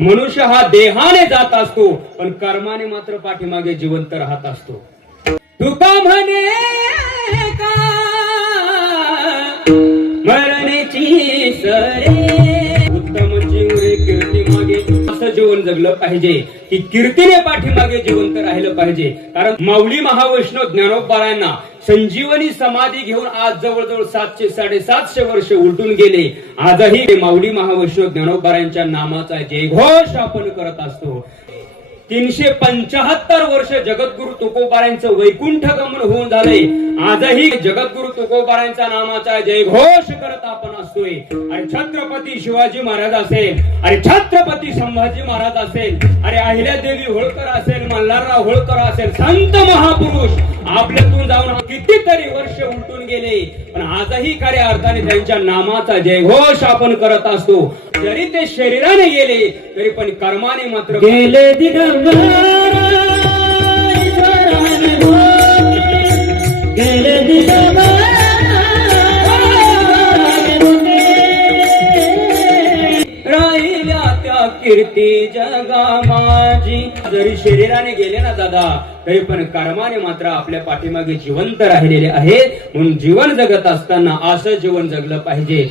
मनुष्य हा देहाने जात असतो पण कर्माने मात्र पाठीमागे जिवंत राहत असतो. तुका म्हणे का मरण्याची सरे उत्तम जीव रे कीर्ती मागे. असं जीवन जगलं पाहिजे की कीर्तीने पाठीमागे जिवंत राहिलं पाहिजे. कारण माऊली महावैष्णव ज्ञानोबारायांना संजीवनी समाधी घेऊन आज जवळजवळ 700-750 वर्ष उलटून गेले. आजही माऊली महावैष्णव ज्ञानोबारायांच्या नामाचा जयघोष आपण करत असतो. 375 वर्ष जगद्गुरु तुकोबारायांचं वैकुंठ गमन होऊन झाले. आजही जगद्गुरु तुकोबारायांच्या नामाचा जयघोष करत आपण असतोय. अरे छत्रपती शिवाजी महाराज असेल, अरे छत्रपती संभाजी महाराज असेल, अरे अहिल्यादेवी होळकर असेल, मल्हारराव होळकर असेल, संत महापुरुष आपल्यातून जाऊन कितीतरी वर्ष उलटून गेले पण आजही खऱ्या अर्थाने त्यांच्या नामाचा जयघोष आपण करत असतो. जरी ते शरीराने गेले तरी पण कर्माने मात्र गेले दिगंबर गेले दिगंबर राहिल्या त्या कीर्ती जगा माझी. जरी शरीराने गेले ना दादा तरी पण कर्माने मात्र आपल्या पाठीमागे जिवंत राहिलेले आहेत. म्हणून जीवन जगत असताना असं जीवन जगलं पाहिजे.